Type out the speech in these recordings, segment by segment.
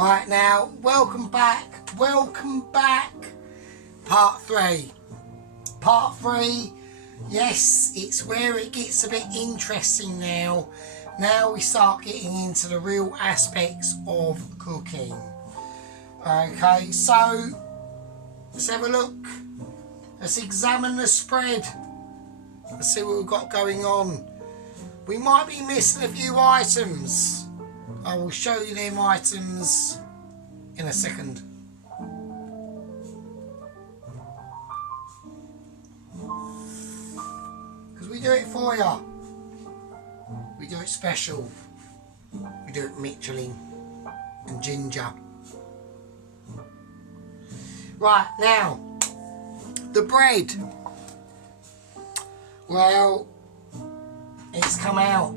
Right now, welcome back. Part 3. Part 3, yes, it's where it gets a bit interesting now. Now we start getting into the real aspects of cooking. Okay, so let's have a look. Let's examine the spread. Let's see what we've got going on. We might be missing a few items. I will show you them items in a second. Because we do it for you. We do it special. We do it Michelin and ginger. Right, now, the bread. Well, it's come out.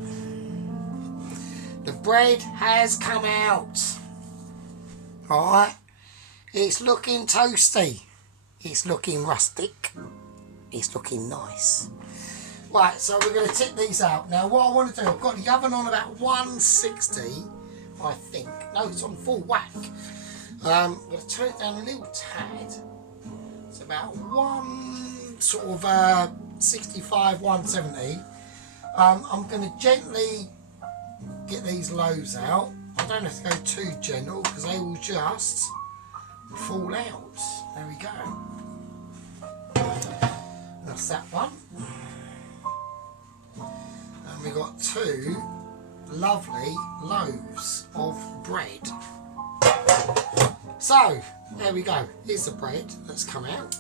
The bread has come out. Alright, it's looking toasty. It's looking rustic. It's looking nice. Right, so we're going to tip these out. Now what I want to do, I've got the oven on about 160, I think. No, it's on full whack. I'm going to turn it down a little tad. It's about 65, 170. I'm going to gently get these loaves out. I don't have to go too gentle because they will just fall out. There we go. That's that one. And we've got 2 lovely loaves of bread. So, there we go. Here's the bread that's come out.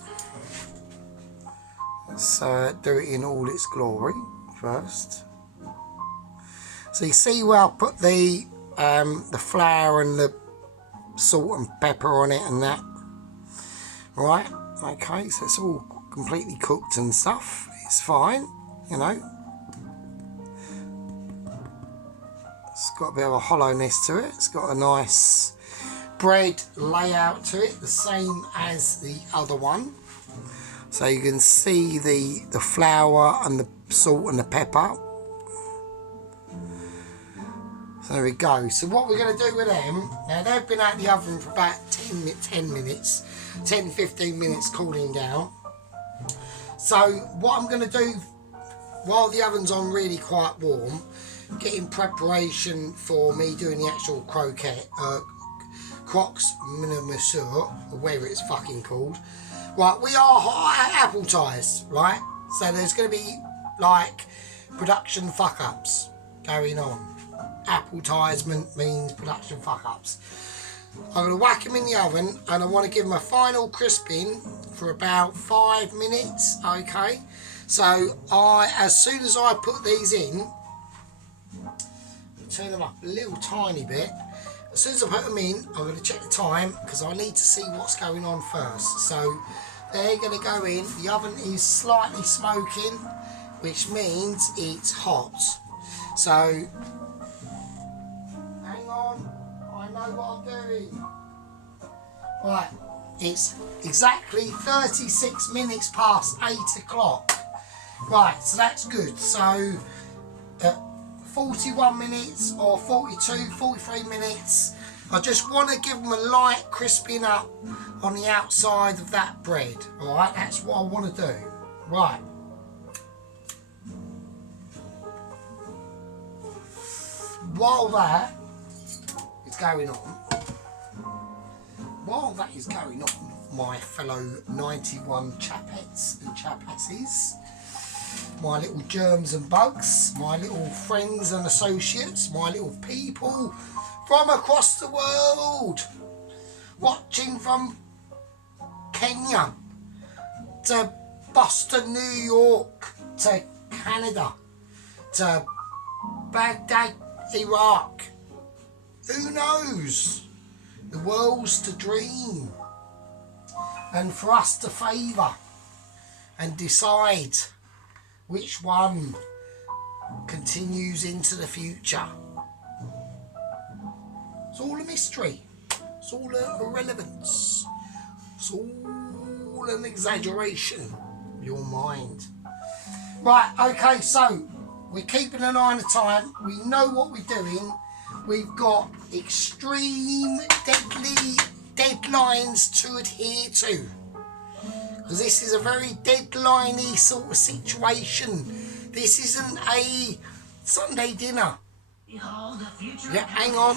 Let's do it in all its glory first. So you see where I put the flour and the salt and pepper on it and that. Right, okay, so it's all completely cooked and stuff. It's fine, you know. It's got a bit of a hollowness to it. It's got a nice bread layout to it, the same as the other one. So you can see the flour and the salt and the pepper. So there we go. So what we're going to do with them, now they've been out the oven for about 10 minutes, 10-15 minutes cooling down. So what I'm going to do while the oven's on really quite warm, get in preparation for me doing the actual croquette, Croque, monsieur, or whatever it's fucking called. Right, we are appetized, right? So there's going to be like production fuck-ups going on. Appetizement means production fuck-ups. I'm going to whack them in the oven and I want to give them a final crisping for about 5 minutes, okay? So as soon as I put these in, turn them up a little tiny bit. As soon as I put them in, I'm going to check the time because I need to see what's going on first. So they're going to go in. The oven is slightly smoking, which means it's hot. So hang on, I know what I'm doing. Right, it's exactly 36 minutes past 8 o'clock. Right, so that's good. So 41 minutes or 42, 43 minutes. I just want to give them a light crisping up on the outside of that bread. Alright, that's what I want to do. Right. While that is going on, my fellow 91 chapettes and chapasses, my little germs and bugs, my little friends and associates, my little people from across the world, watching from Kenya to Boston, New York, to Canada, to Baghdad, Iraq. Who knows? The world's to dream and for us to favour and decide which one continues into the future. It's all a mystery. It's all a irrelevance. It's all an exaggeration of your mind. Right, okay, so we're keeping an eye on the time. We know what we're doing. we've got extreme deadly deadlines to adhere to. Because this is a very deadliney sort of situation. This isn't a Sunday dinner. Yeah, hang on.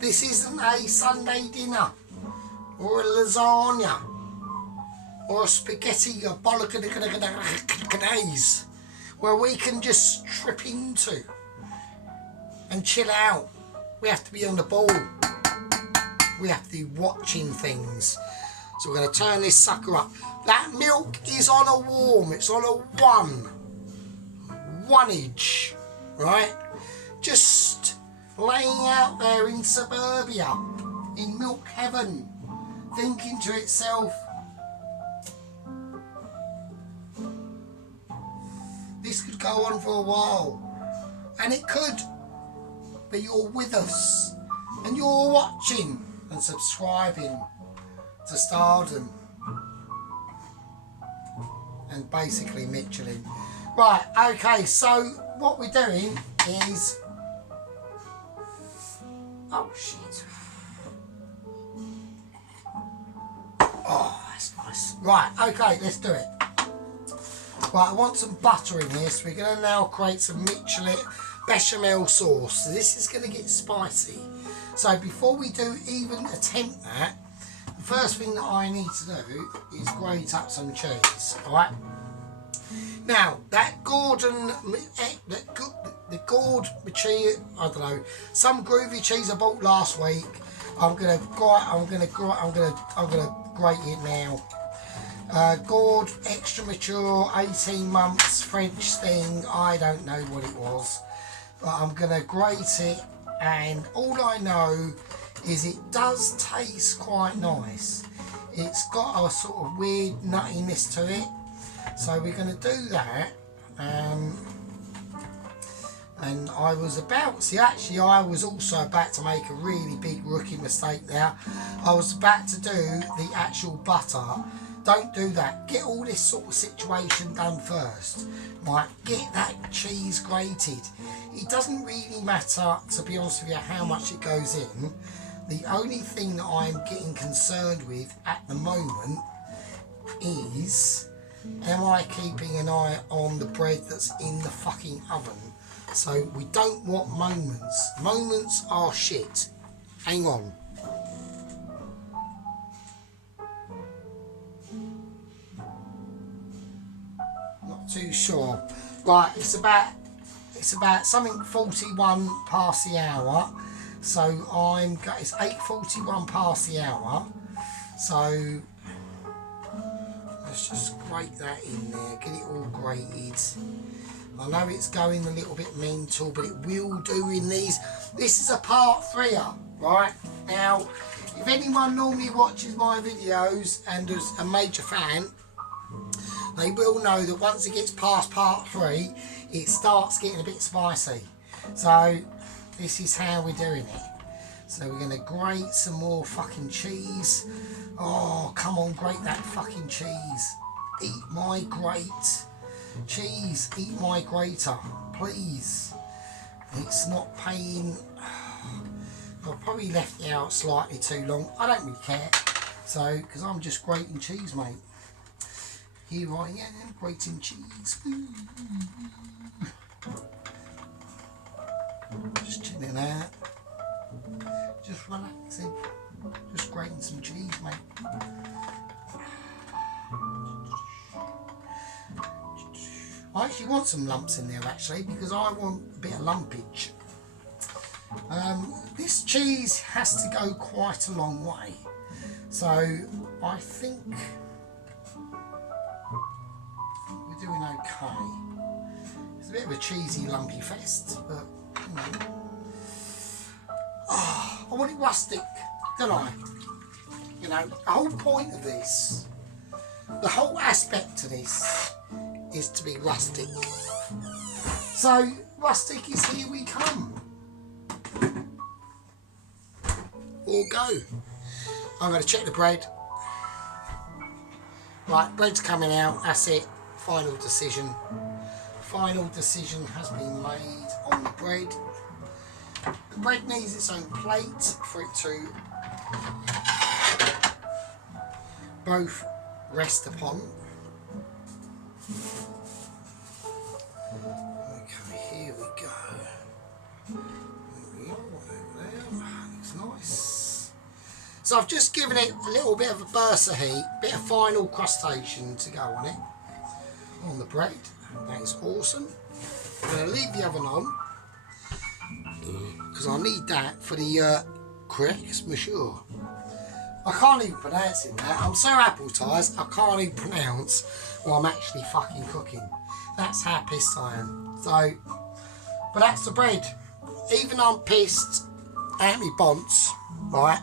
This isn't a Sunday dinner or a lasagna or a spaghetti or bolognese where we can just trip into and chill out. We have to be on the ball. We have to be watching things. So we're going to turn this sucker up. That milk is on a warm. It's on a oneage, right? Just laying out there in suburbia, in milk heaven, thinking to itself, this could go on for a while. And it could. But you're with us. And you're watching and subscribing to Stardom and basically Michelin. Right, okay, so what we're doing is, oh shit, oh that's nice. Right, okay, let's do it. Right, I want some butter in here, so we're going to now create some Michelin bechamel sauce. So this is going to get spicy. So before we do even attempt that, the first thing that I need to do is grate up some cheese, alright? Now, that Gordon, the Gord cheese, I don't know, some groovy cheese I bought last week. I'm gonna grate it now. Gord extra mature, 18 months French thing. I don't know what it was, but I'm gonna grate it, and all I know is it does taste quite nice. It's got a sort of weird nuttiness to it, so we're going to do that. And I was also about to make a really big rookie mistake there. I was about to do the actual butter. Don't do that. Get all this sort of situation done first. Right, get that cheese grated. It doesn't really matter, to be honest with you, how much it goes in. The only thing that I'm getting concerned with at the moment is, am I keeping an eye on the bread that's in the fucking oven? So we don't want moments. Moments are shit. Hang on. Not too sure. Right, it's about something 41 past the hour. So it's 8:41 past the hour. So let's just grate that in there, get it all grated. I know it's going a little bit mental, but it will do in these. This is a part 3, right? Now, if anyone normally watches my videos and is a major fan, they will know that once it gets past part 3, it starts getting a bit spicy. So this is how we're doing it. So we're going to grate some more fucking cheese. Oh, come on, grate that fucking cheese. Eat my grate. Cheese, eat my grater, please. It's not paying. I've probably left it out slightly too long. I don't really care. So, because I'm just grating cheese, mate. Here I am, grating cheese. Just chilling out. Just relaxing. Just grating some cheese, mate. I actually want some lumps in there, actually, because I want a bit of lumpage. This cheese has to go quite a long way. So I think we're doing okay. It's a bit of a cheesy, lumpy fest, but you know. Oh, I want it rustic, don't I? You know, the whole point of this, the whole aspect to this is to be rustic. So rustic is here we come. Or go. I'm going to check the bread. Right, bread's coming out. That's it. Final decision. Final decision has been made on the bread. the bread needs its own plate for it to both rest upon. Okay, here we go. Looks nice. So I've just given it a little bit of a burst of heat, bit of final crustation to go on it, on the bread. That is awesome. I'm going to leave the oven on because I need that for the Croque, monsieur. I can't even pronounce it now. I'm so appetized I can't even pronounce what I'm actually fucking cooking. That's how pissed I am. So, but that's the bread. Even though I'm pissed at me bonds, right?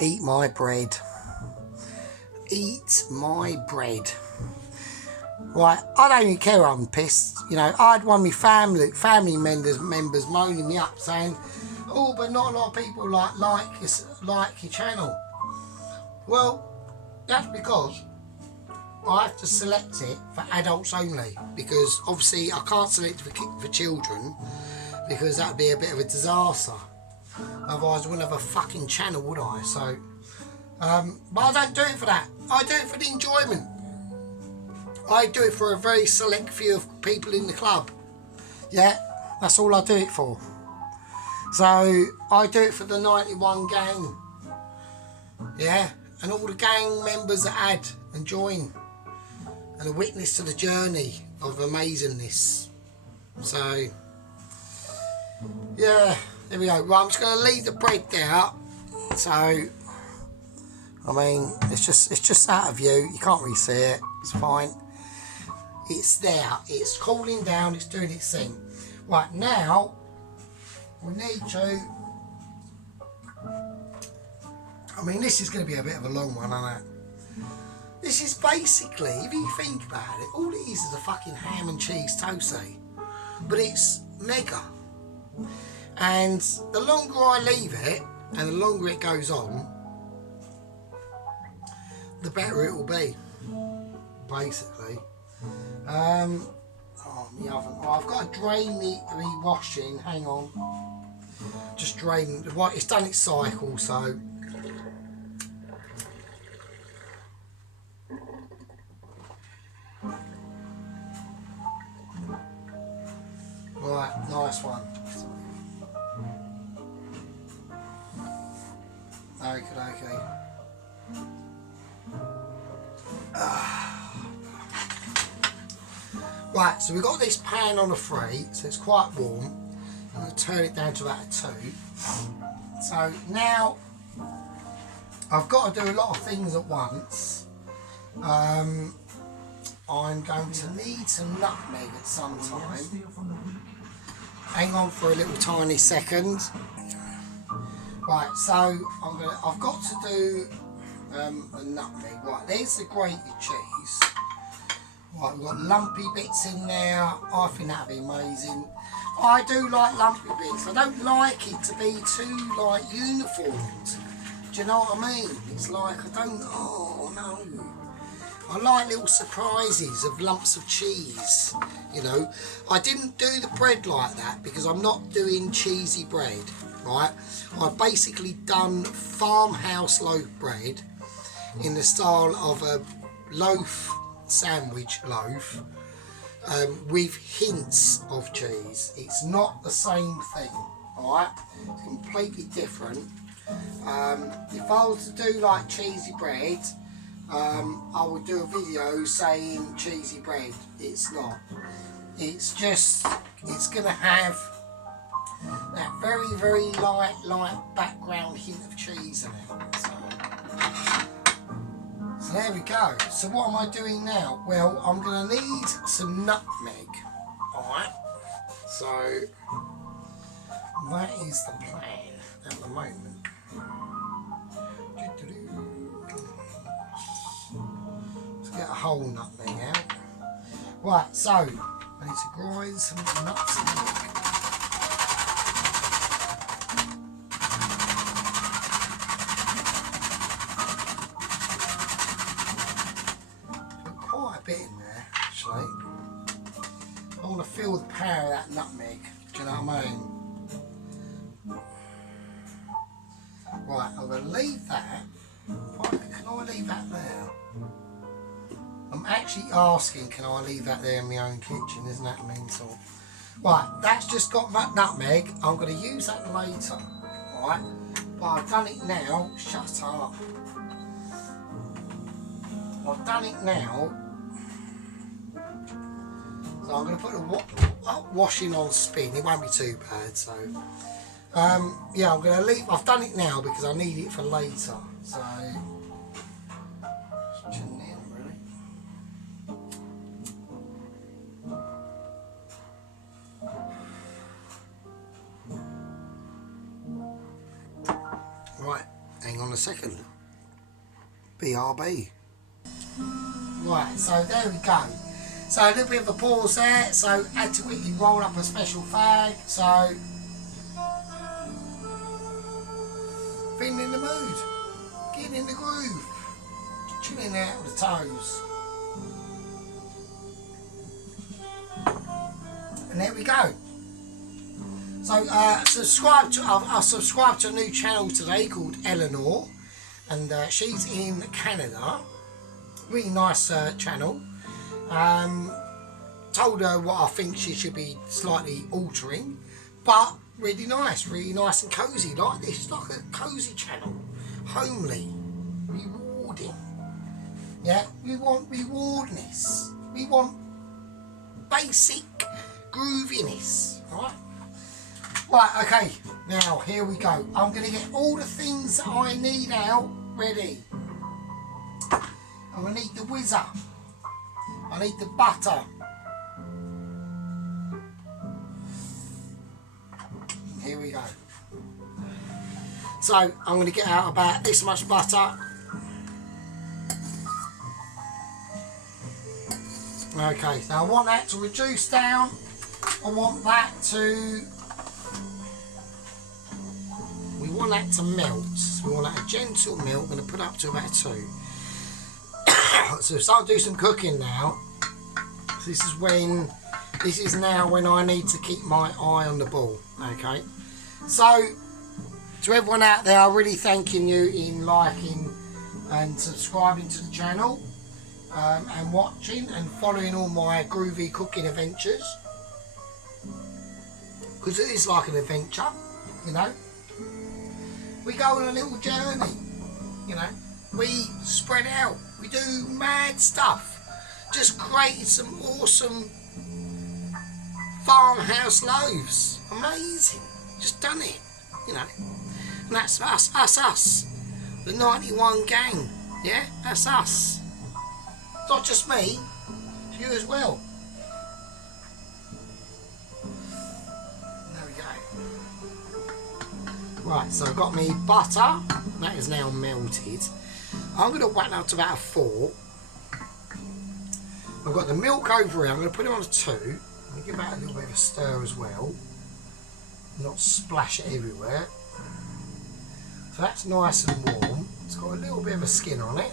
Eat my bread. Eat my bread. Right, I don't even care I'm pissed. You know, I had one of my family members moaning me up saying, oh, but not a lot of people like your channel. Well, that's because I have to select it for adults only, because obviously I can't select it for children, because that'd be a bit of a disaster. Otherwise I wouldn't have a fucking channel, would I? So, but I don't do it for that. I do it for the enjoyment. I do it for a very select few of people in the club. Yeah, that's all I do it for. So I do it for the 91 gang. Yeah, and all the gang members that add and join, and a witness to the journey of amazingness. So yeah, there we go. Right, I'm just going to leave the bread there. So I mean, it's just out of view. You can't really see it. It's fine. It's there. It's cooling down. It's doing its thing. Right, now we need to. I mean, this is going to be a bit of a long one, isn't it? This is basically, if you think about it, all it is a fucking ham and cheese toasty, but it's mega. And the longer I leave it, and the longer it goes on, the better it will be, basically. Oh, my oven. Oh, I've got to drain the washing. Hang on. Just drain. It's done its cycle, so. Right, nice one. Okay. Right, so we've got this pan on a 3, so it's quite warm. I'm going to turn it down to about a 2. So now I've got to do a lot of things at once. I'm going to need some nutmeg at some time. Hang on for a little tiny second. Right, so I've got to do a nutmeg. Right, there's the grated cheese. Right, we've got lumpy bits in there. I think that'd be amazing. I do like lumpy bits. I don't like it to be too like uniformed. Do you know what I mean? It's like oh no. I like little surprises of lumps of cheese. You know, I didn't do the bread like that because I'm not doing cheesy bread. Right, I've basically done farmhouse loaf bread in the style of a loaf. Sandwich loaf with hints of cheese. It's not the same thing, alright? It's completely different. If I was to do like cheesy bread, I would do a video saying cheesy bread. It's not. It's just, it's going to have that very, very light background hint of cheese in it. So there we go. So what am I doing now? Well, I'm going to need some nutmeg. Alright. So that is the plan at the moment. Let's get a whole nutmeg out. Right, so I need to grind some nuts and milk. Bit in there, actually. I want to feel the power of Right, I'm going to leave that. Can I leave that there? I'm actually asking, can I leave that there in my own kitchen? Isn't that mental? Right, that's just got that nutmeg. I'm going to use that later. Right, but I've done it now. Shut up. I've done it now. So I'm going to put a washing on spin. It won't be too bad. So, yeah, I'm going to leave. I've done it now because I need it for later. So, just chin in, really. Right, hang on a second. BRB. Right, so there we go. So a little bit of a pause there. So had to quickly roll up a special fag. So feeling in the mood, getting in the groove, chilling out with the toes. And there we go. So I've subscribed to a new channel today called Eleanor, and she's in Canada. Really nice channel. Told her what I think she should be slightly altering, but really nice and cosy like this. It's like a cosy channel, homely, rewarding. Yeah, we want rewardness. We want basic grooviness, right? Right, okay, now here we go. I'm going to get all the things that I need out ready. I'm going to need the whizzer. I need the butter. Here we go. So I'm going to get out about this much butter. Okay, so I want that to reduce down. I want that to... We want that to melt. So we want that a gentle melt. I'm going to put up to about 2. So start to do some cooking now. So this is now when I need to keep my eye on the ball. Okay. So to everyone out there, I'm really thanking you in liking and subscribing to the channel, and watching and following all my groovy cooking adventures. Because it is like an adventure, you know. We go on a little journey, you know. We spread out. We do mad stuff. Just created some awesome farmhouse loaves. Amazing. Just done it, you know. And that's us. The 91 gang. Yeah, that's us. It's not just me, it's you as well. There we go. Right, so I've got me butter. That is now melted. I'm going to whack that to about a 4. I've got the milk over here. I'm going to put it on a 2. I'm going to give that a little bit of a stir as well. Not splash it everywhere. So that's nice and warm. It's got a little bit of a skin on it.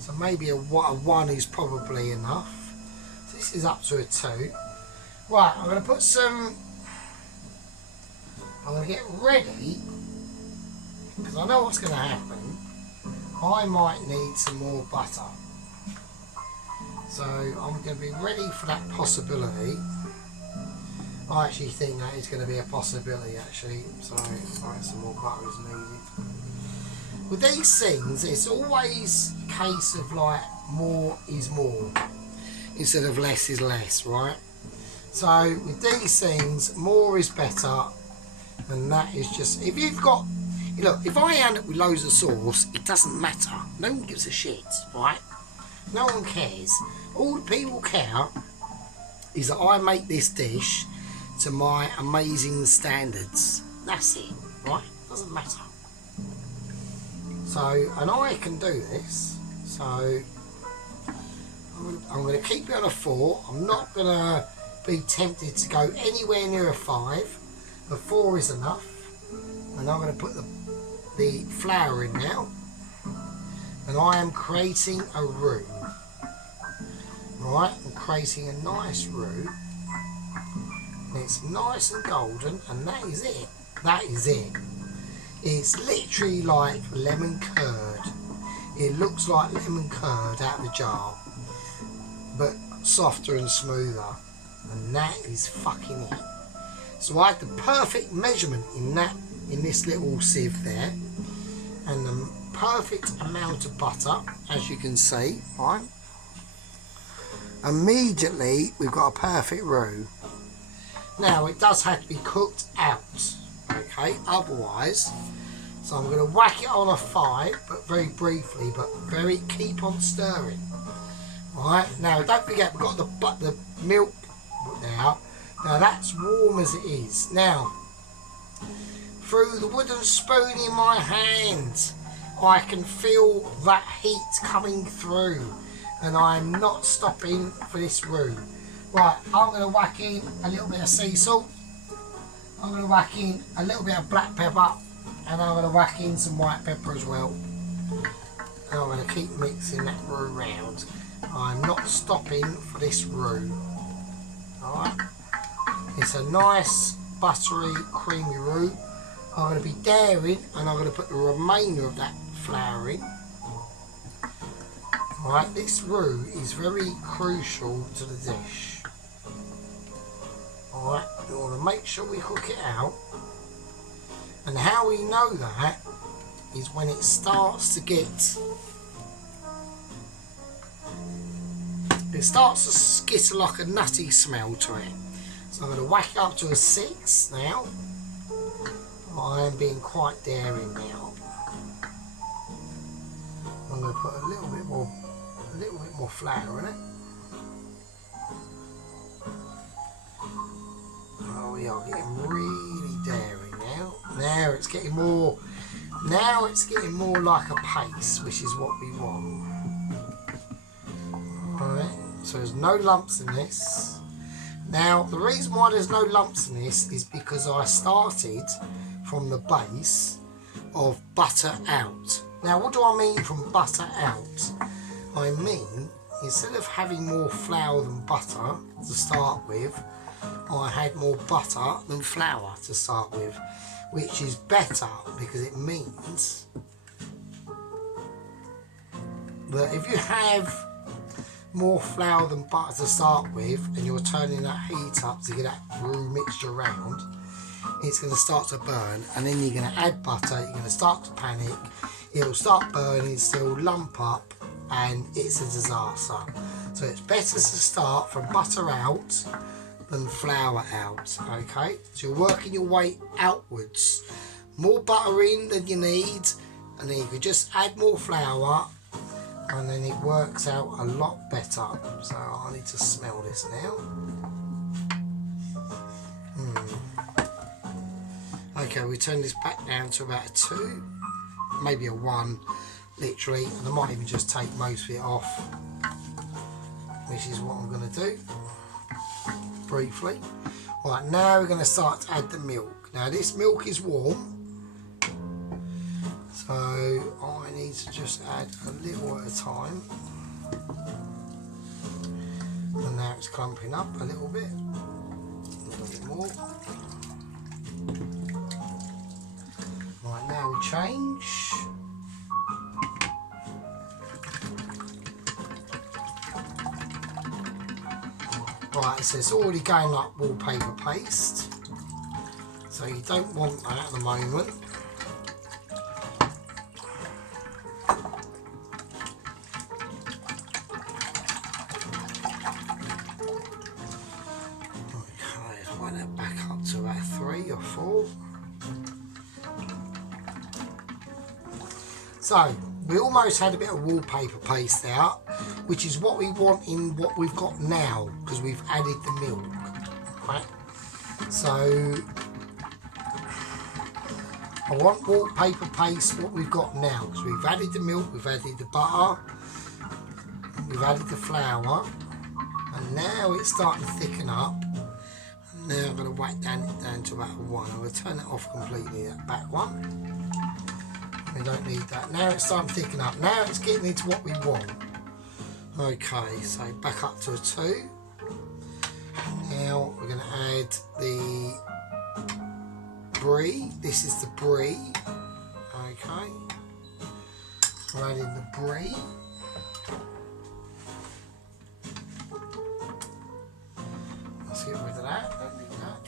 So maybe a 1 is probably enough. So this is up to a 2. Right, I'm going to put some... I'm going to get ready, because I know what's going to happen. I might need some more butter. So I'm going to be ready for that possibility. I actually think that is going to be a possibility actually. So right, some more butter is needed. With these things, it's always a case of like more is more instead of less is less, right? So with these things, more is better, and that is just, if you've got, look, if I end up with loads of sauce, it doesn't matter. No one gives a shit, right? No one cares. All the people care is that I make this dish to my amazing standards. That's it, right? Doesn't matter. So, and I can do this. So, I'm going to keep it on a 4. I'm not going to be tempted to go anywhere near a 5. A 4 is enough. And I'm going to put the flour in now. And I am creating a roux. Right, I'm creating a nice roux. And it's nice and golden, and that is it. That is it. It's literally like lemon curd. It looks like lemon curd out of the jar, but softer and smoother, and that is fucking it. So I had the perfect measurement in this little sieve there, and the perfect amount of butter, as you can see, right? Immediately we've got a perfect roux. Now it does have to be cooked out, okay, otherwise, so I'm going to whack it on a 5, but very briefly, but keep on stirring. Right, now don't forget we've got the milk now. Now that's warm as it is. Now, through the wooden spoon in my hand, I can feel that heat coming through, and I'm not stopping for this roux. Right, I'm going to whack in a little bit of sea salt. I'm going to whack in a little bit of black pepper, and I'm going to whack in some white pepper as well. And I'm going to keep mixing that roux round. I'm not stopping for this roux. Alright, it's a nice buttery creamy roux. I'm going to be daring, and I'm going to put the remainder of that flour in. Alright, this roux is very crucial to the dish. Alright, we want to make sure we cook it out. And how we know that is when it starts to get... It starts to skitter like a nutty smell to it. So I'm going to whack it up to a 6 now. I am being quite daring now. I'm going to put a little bit more flour in it. Oh, we are getting really daring now. Now it's getting more like a paste, which is what we want. Alright, so there's no lumps in this. Now, the reason why there's no lumps in this is because I started from the base of butter out. Now, what do I mean from butter out? I mean, instead of having more flour than butter to start with, I had more butter than flour to start with, which is better because it means that if you have more flour than butter to start with and you're turning that heat up to get that roux mixture around, it's going to start to burn, and then you're going to add butter, you're going to start to panic, it'll start burning, still lump up, and it's a disaster. So it's better to start from butter out than flour out, okay? So you're working your way outwards. More butter in than you need, and then you can just add more flour, and then it works out a lot better. So I need to smell this now. Okay, we turn this back down to about a 2, maybe a 1, literally, and I might even just take most of it off, which is what I'm going to do briefly. Right, now we're going to start to add the milk. Now this milk is warm, so I need to just add a little at a time. And now it's clumping up a little bit more. Right, now we change. Right, so it's already going like wallpaper paste, so you don't want that at the moment. Okay, let's wind that back up to about 3 or 4. So we almost had a bit of wallpaper paste out, which is what we want in what we've got now, because we've added the milk, right? So I want wallpaper paste what we've got now, because we've added the milk, we've added the butter, we've added the flour, and now it's starting to thicken up. And now I'm going to whack down to about 1. I'm going to turn that off completely, that back one. We don't need that. Now it's starting to thicken up. Now it's getting into what we want. Okay, so back up to a 2. Now we're going to add the brie. This is the brie. Okay. We're adding the brie. Let's get rid of that. Don't need that.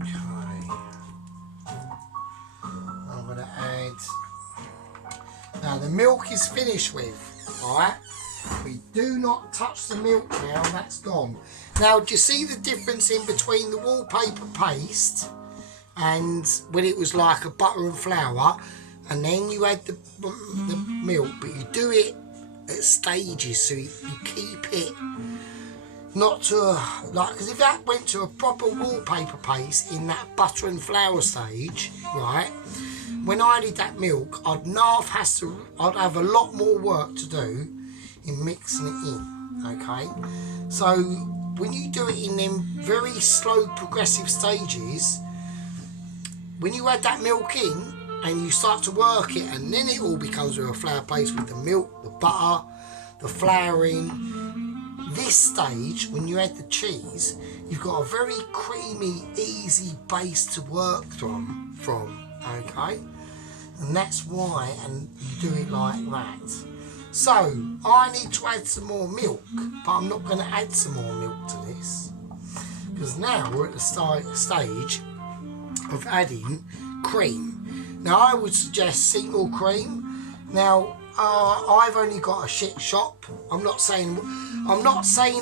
Okay. I'm going to add. Now the milk is finished with. Alright. We do not touch the milk now. That's gone. Now, do you see the difference in between the wallpaper paste and when it was like a butter and flour, and then you add the milk, but you do it at stages, so you keep it not to like, because if that went to a proper wallpaper paste in that butter and flour stage, right? When I added that milk, I'd have a lot more work to do in mixing it in. Okay, so when you do it in them very slow progressive stages, when you add that milk in and you start to work it, and then it all becomes a flour paste with the milk, the butter, the flouring. This stage, when you add the cheese, you've got a very creamy, easy base to work from, okay? And that's why, and you do it like that. So, I need to add some more milk, but I'm not going to add some more milk to this, because now we're at the stage of adding cream. Now, I would suggest single cream. Now, I've only got a shit shop. I'm not saying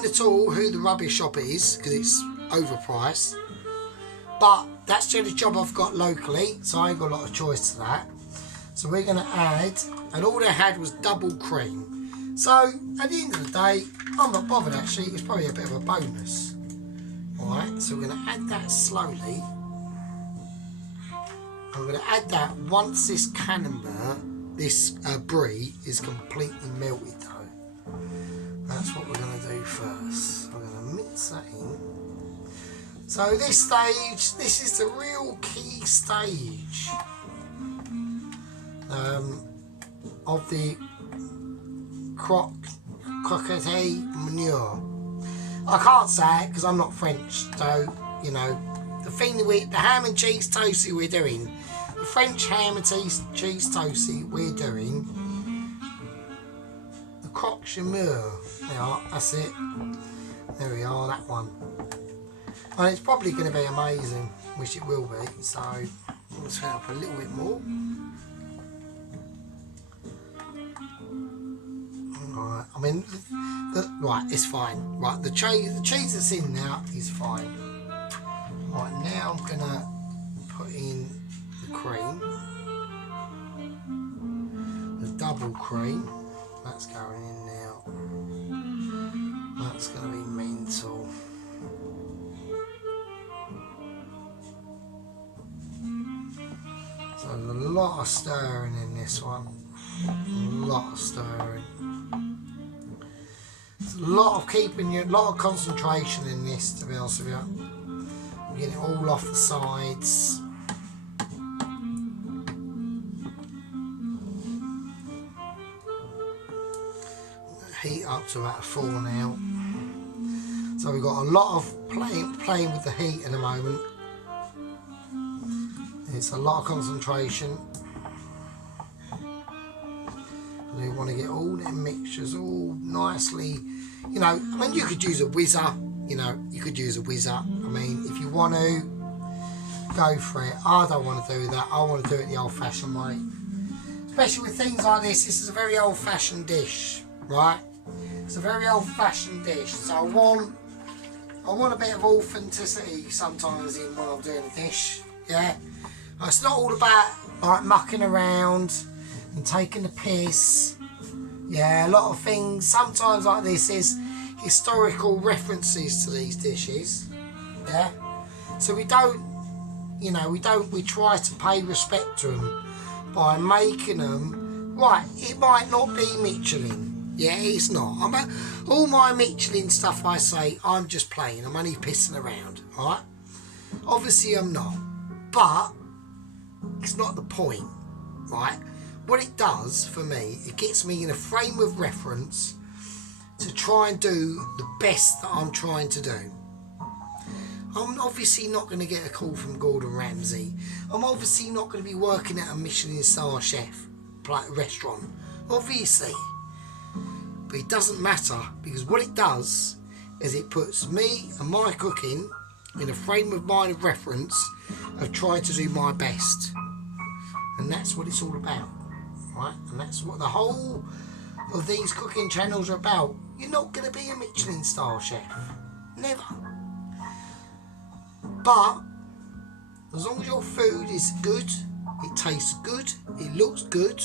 at all who the rubbish shop is, because it's overpriced. But that's the only job I've got locally, so I ain't got a lot of choice to that. So we're going to add, and all they had was double cream. So at the end of the day, I'm not bothered actually. It's probably a bit of a bonus. Alright, so we're going to add that slowly. I'm going to add that once this camembert, this brie, is completely melted though. That's what we're going to do first. We're going to mix that in. So this stage, this is the real key stage of the croque manure. I can't say it because I'm not French, so you know the thing that the ham and cheese toasty we're doing, the French ham and cheese toasty we're doing, the croque manure. Yeah, that's it. There we are, that one. And it's probably going to be amazing, which it will be. So let's fill up a little bit more. Right, I mean, right, it's fine. Right, the cheese that's in now is fine. Right, now I'm gonna put in the cream, the double cream. That's going in now. That's gonna be mental. So there's a lot of stirring in this one. A lot of stirring. There's a lot of a lot of concentration in this, to be honest with you. Get it all off the sides. Heat up to about 4 now. So we've got a lot of playing with the heat at the moment. It's a lot of concentration. We want to get all them mixtures all nicely, you know. I mean, you could use a whizzer, you know, you could use a whizzer. I mean, if you want to, go for it. I don't want to do that. I want to do it the old-fashioned way. Especially with things like this. This is a very old-fashioned dish, right? It's a very old-fashioned dish. So I want a bit of authenticity sometimes in when I'm doing a dish. Yeah, it's not all about like mucking around and taking the piss. Yeah, a lot of things sometimes like this is historical references to these dishes. Yeah, so we don't, you know, we try to pay respect to them by making them right. It might not be Michelin. Yeah, it's not. All my Michelin stuff I say, I'm just playing. I'm only pissing around. Alright? Obviously I'm not. But it's not the point. Right? What it does for me, it gets me in a frame of reference to try and do the best that I'm trying to do. I'm obviously not going to get a call from Gordon Ramsay. I'm obviously not going to be working at a Michelin star chef restaurant. Obviously. But it doesn't matter, because what it does is it puts me and my cooking in a frame of mind of reference of trying to do my best. And that's what it's all about. Right? And that's what the whole of these cooking channels are about. You're not going to be a Michelin star chef. Never. But as long as your food is good, it tastes good, it looks good,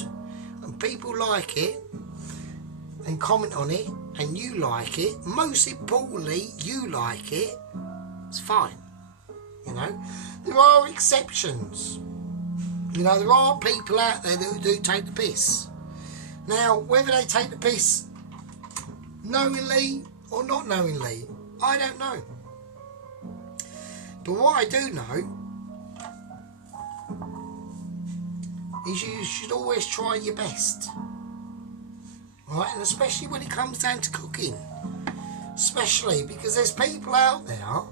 and people like it and comment on it, and you like it, most importantly you like it, it's fine. You know, there are exceptions. You know, there are people out there that do take the piss. Now, whether they take the piss knowingly or not knowingly, I don't know. But what I do know is you should always try your best. Right? And especially when it comes down to cooking. Especially because there's people out there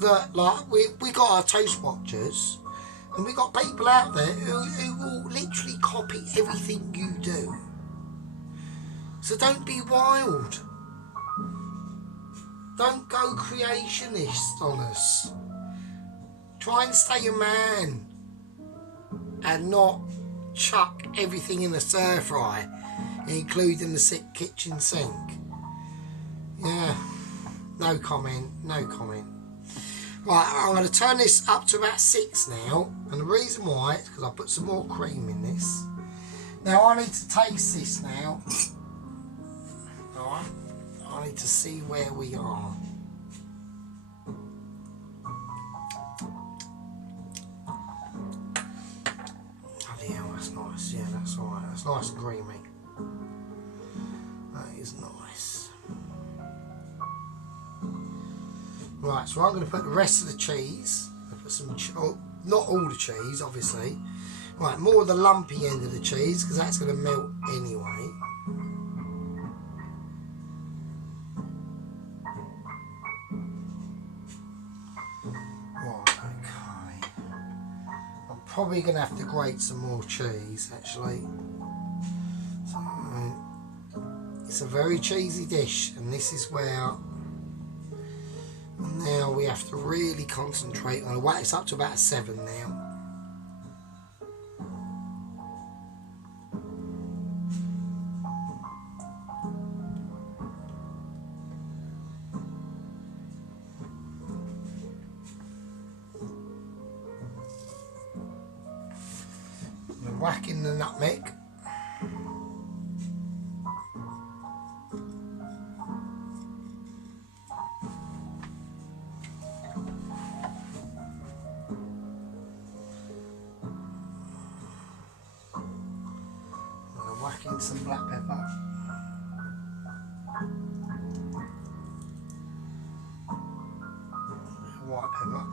that, like, we got our toast watchers, and we got people out there who will literally copy everything you do. So don't be wild. Don't go creationist on us. Try and stay a man and not chuck everything in a stir fry, including the kitchen sink. Yeah, no comment, no comment. Right, I'm going to turn this up to about 6 now, and the reason why is because I put some more cream in this. Now I need to taste this now. Alright, I need to see where we are. Bloody hell, that's nice. Yeah, that's alright. That's nice and creamy. That is nice. Right, so I'm going to put the rest of the cheese. I'll put some, not all the cheese, obviously. Right, more of the lumpy end of the cheese, because that's going to melt anyway. Right, okay. I'm probably going to have to grate some more cheese, actually. So, it's a very cheesy dish, and this is where now we have to really concentrate on it. It's up to about 7 now. I'm whacking the nutmeg. Whacking some black pepper. White pepper.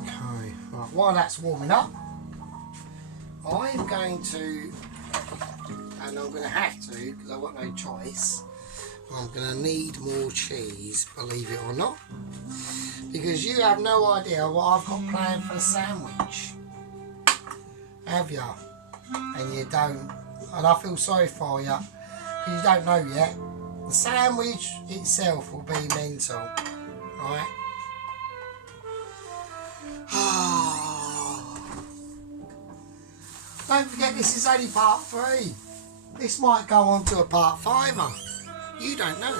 Okay, right, while that's warming up, I'm going to, and I'm going to have to, because I've got no choice, I'm going to need more cheese, believe it or not, because you have no idea what I've got planned for the sandwich, have you? And you don't, and I feel sorry for you, because you don't know yet. The sandwich itself will be mental, right? Don't forget, this is only part 3. This might go on to a part 5-er. You don't know.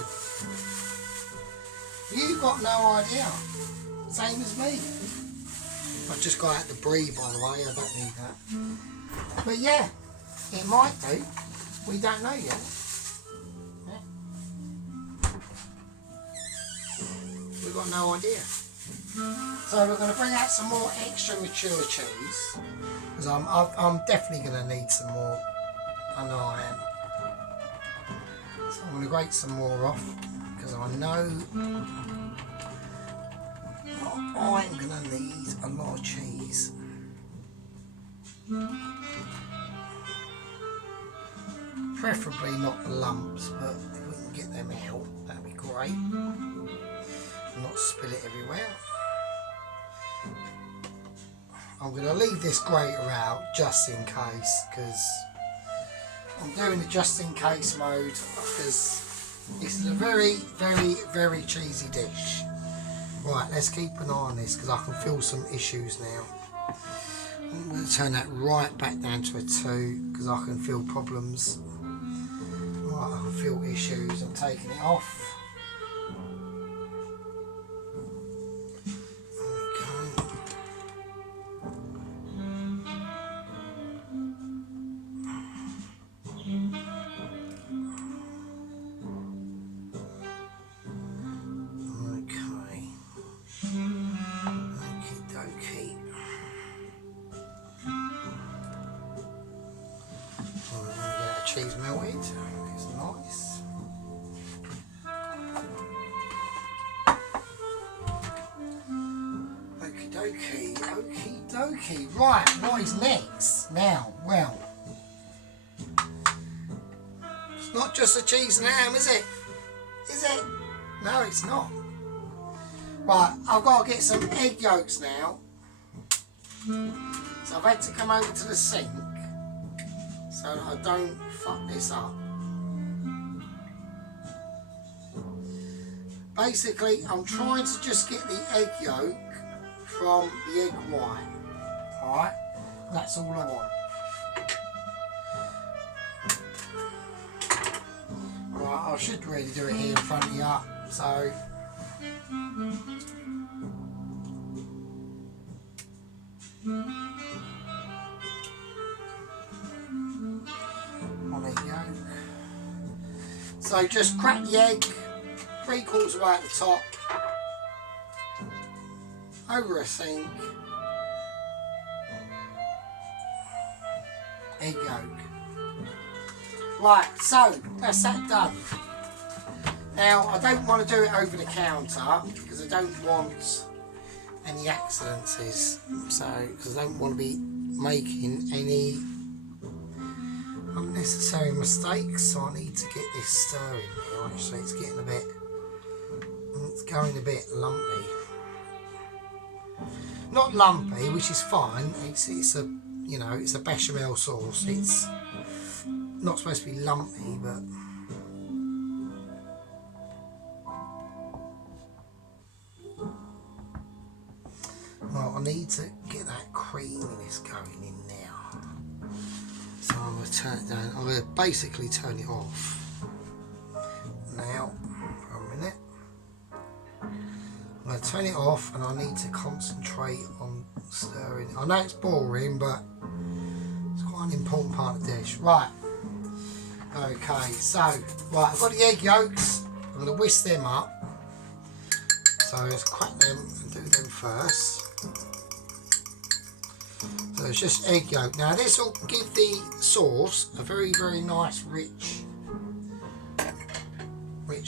You've got no idea. Same as me. I've just got out the brie, by the way. I don't need that. But yeah, it might do. We don't know yet. Yeah. We've got no idea. So we're going to bring out some more extra mature cheese, because I'm definitely going to need some more. I know I am. So I'm going to grate some more off, because I know I'm going to need a lot of cheese. Preferably not the lumps, but if we can get them out, that'd be great. Not spill it everywhere. I'm going to leave this grater out just in case, because I'm doing the just in case mode because this is a very, very, very cheesy dish. Right, let's keep an eye on this because I can feel some issues now. I'm going to turn that right back down to a 2 because I can feel problems. Right, I can feel issues. I'm taking it off. Cheese melted, it's nice. Okie dokie, okie dokie. Right, what is next? Now, well, it's not just a cheese and ham, is it? Is it? No, it's not. Right, I've got to get some egg yolks now. So I've had to come over to the sink so that I don't fuck this up. Basically, I'm trying to just get the egg yolk from the egg white. Alright? That's all I want. Right, I should really do it here in front of you, so... So just crack the egg, 3/4 way at the top, over a sink, egg yolk. Right, so that's that done. Now I don't want to do it over the counter because I don't want any accidents, so because I don't want to be making any unnecessary mistakes, so I need to get this stirring now. Actually, it's getting a bit, it's going a bit lumpy. Not lumpy, which is fine. It's a, you know, it's a bechamel sauce. It's not supposed to be lumpy, but well, I need to get that creaminess going in now. So I'm going to turn it down. I'm going to basically turn it off now for a minute. I'm going to turn it off and I need to concentrate on stirring. I know it's boring, but it's quite an important part of the dish. Right. Okay, so, right, I've got the egg yolks. I'm going to whisk them up. So let's crack them and do them first. So it's just egg yolk. Now this will give the sauce a very, very nice rich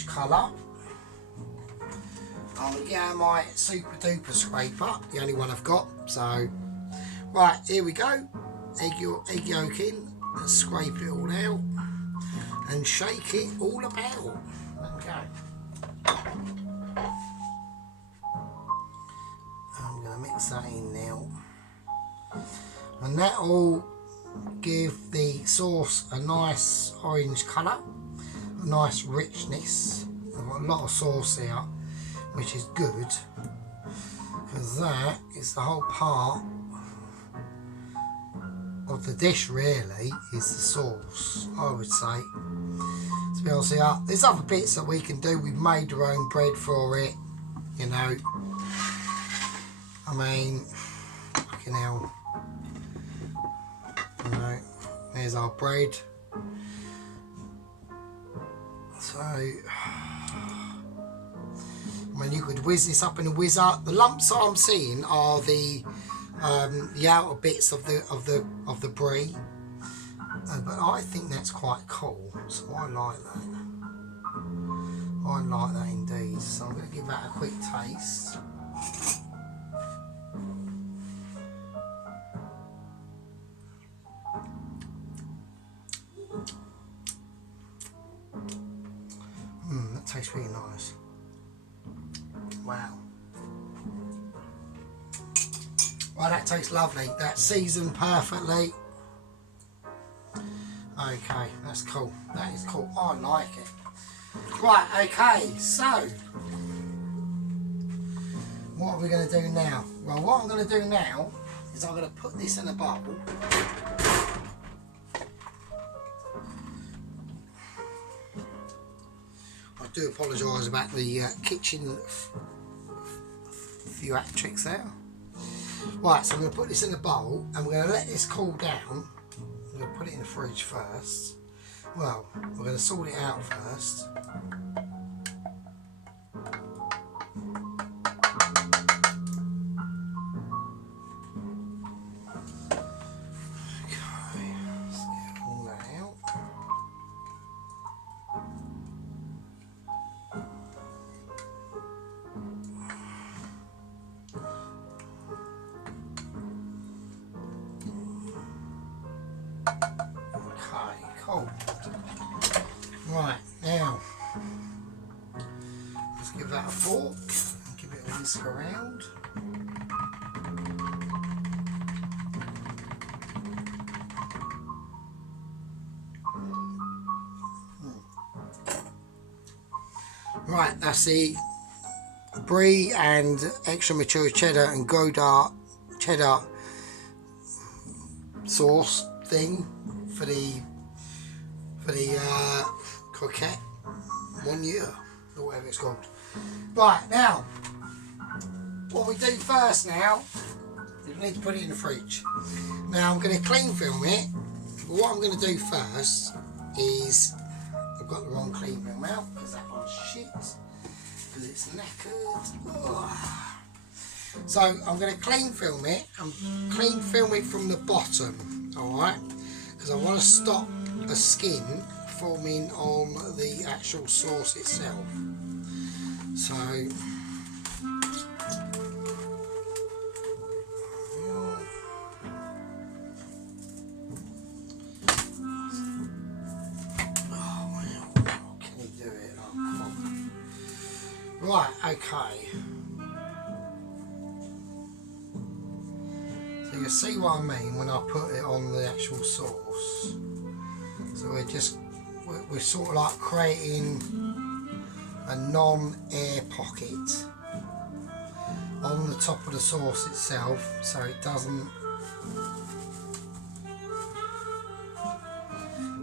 colour. I'm going to get out my super duper scraper, the only one I've got. So, right, here we go. Egg yolk in and scrape it all out and shake it all about. Okay. I'm going to mix that in now. And that will give the sauce a nice orange colour, a nice richness. I've got a lot of sauce here, which is good, because that is the whole part of the dish really, is the sauce, I would say. To be honest here, there's other bits that we can do. We've made our own bread for it, you know. I mean, fucking hell. You know, there's our bread. So, I mean, you could whiz this up in a whizzer. The lumps that I'm seeing are the outer bits of the brie, but I think that's quite cool. So I like that. I like that indeed. So I'm going to give that a quick taste. tastes really nice. Wow. Well, that tastes lovely. That's seasoned perfectly. Okay, that's cool. That is cool. I like it. Right, okay, so what are we going to do now? Well, what I'm going to do now is I'm going to put this in a bowl. I do apologise about the kitchen theatrics there. Right, so I'm going to put this in a bowl and we're going to let this cool down. I'm going to put it in the fridge first. Well, we're going to sort it out first. Okay, let's get all that out. Okay, cool. Right, now let's give that a fork and give it a whisk around. Right, that's the brie and extra mature cheddar and Gouda cheddar sauce thing for the croquette, monsieur, or whatever it's called. Right, now what we do first now is we need to put it in the fridge. Now I'm going to clean film it, but what I'm going to do first is, I've got the wrong clean film out because that one's shit, because it's knackered. Ugh. So I'm going to clean film it and clean film it from the bottom, alright, because I want to stop the skin forming on the actual sauce itself. So right, okay. So you see what I mean when I put it on the actual sauce. So we're sort of like creating a non-air pocket on the top of the sauce itself, so it doesn't,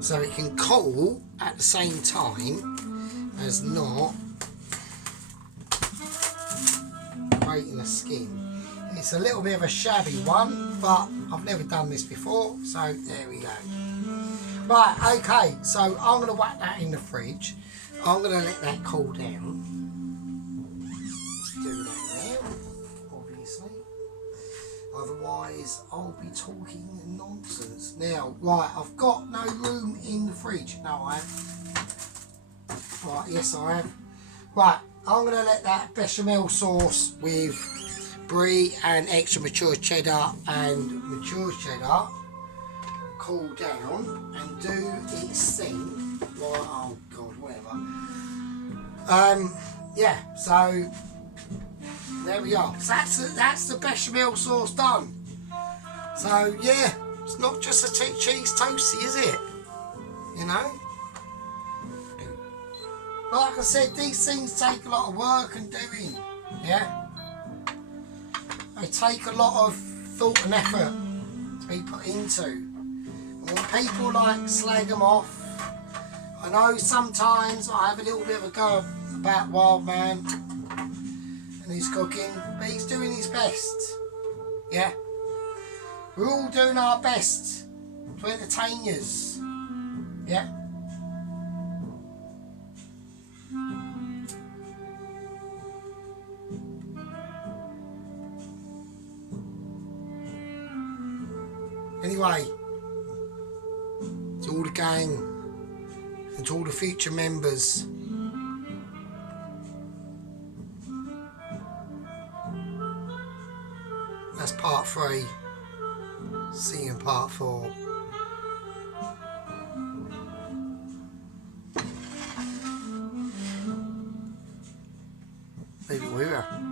so it can cool at the same time as not creating a skin. It's a little bit of a shabby one, but I've never done this before, so there we go. Right, okay, so I'm going to whack that in the fridge. I'm going to let that cool down. Let's do that now, obviously. Otherwise, I'll be talking nonsense. Now, right, I've got no room in the fridge. No, I have. Right, yes, I have. Right, I'm going to let that bechamel sauce with brie and extra mature cheddar and mature cheddar cool down and do its thing. Right, oh god, whatever. Yeah, so there we are. So that's the bechamel sauce done. So yeah, it's not just a cheese toasty, is it? You know? Like I said, these things take a lot of work and doing. Yeah? They take a lot of thought and effort to be put into. And when people like slag them off, I know sometimes I have a little bit of a go about Wild Man and his cooking, but he's doing his best. Yeah? We're all doing our best to entertain yous. Yeah? Anyway, to all the gang and to all the future members, that's part 3. See you in part 4. leave it with her.